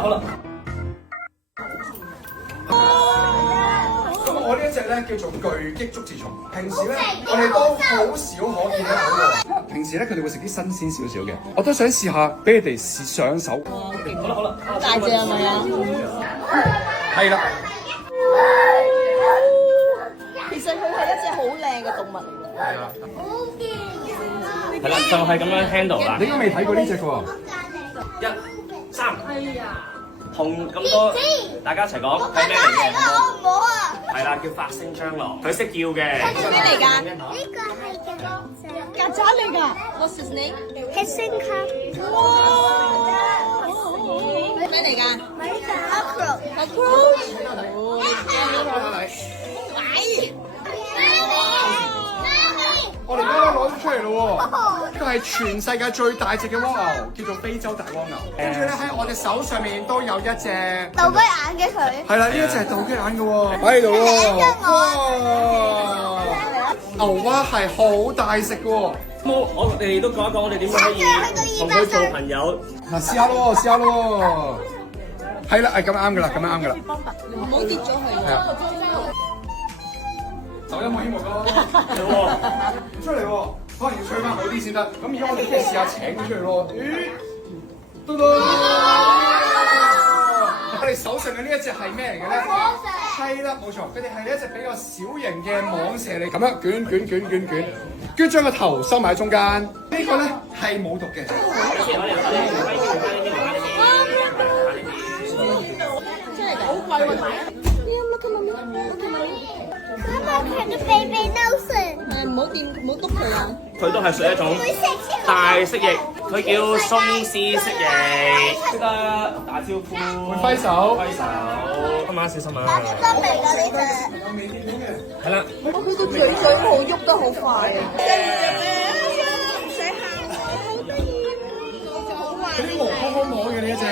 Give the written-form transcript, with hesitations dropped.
好啦。咁我呢一隻咧叫做巨擊竹節蟲，平時咧我哋都好少可見得到嘅。平時咧佢哋會食啲新鮮少少嘅，我都想試下俾你哋試上手。好啦好啦，大隻係咪啊？係啦，其實佢係一隻好靚嘅動物嚟嘅。係啦，係啦，就係咁樣 handle 啦。你應該未睇過呢隻嘅喎。 1、3，同咁多大家一齊講係咩嚟嘅？我唔好啊！係啦，叫發聲蟑螂，佢識叫嘅。咩嚟㗎？呢個係曱甴嚟㗎。What's his name？係星級。咩嚟㗎Apple。 我哋啱啱攞咗出嚟咯喎，呢個係全世界最大隻嘅蝸牛，叫做非洲大蝸牛。跟住咧喺我隻手上面都有一隻鬥雞眼嘅佢。係啦，呢一隻係鬥雞眼嘅喎，喺度喎。哇！牛蛙係好大食嘅喎。我哋都講一講，我哋點樣可以同佢做朋友。嗱，試下咯，試下咯。係啦，係咁啱嘅啦，咁啱嘅啦。唔好跌咗佢係啊。走音樂音樂咯，出嚟喎，可能要吹翻好啲先得。咁而家我哋不如試下請佢出嚟咯。咦，嘟嘟！我哋手上嘅呢一隻係咩嚟嘅咧？係啦，冇錯，佢哋係一隻比較小型嘅蟒蛇嚟，咁樣捲，跟住將個頭收埋喺中間。呢個咧係冇毒嘅。真係好貴喎！Look at mommy。Come on, can the baby Nelson？ 唔好掂，唔好篤佢啊！佢都係屬於一種大蜥蜴，佢叫鬆獅蜥蜴。識得打招呼，揮手，今晚小心啊！真味㗎呢隻。係啦，佢個嘴好喐得好快啊！佢啲毛好好摸嘅呢一隻。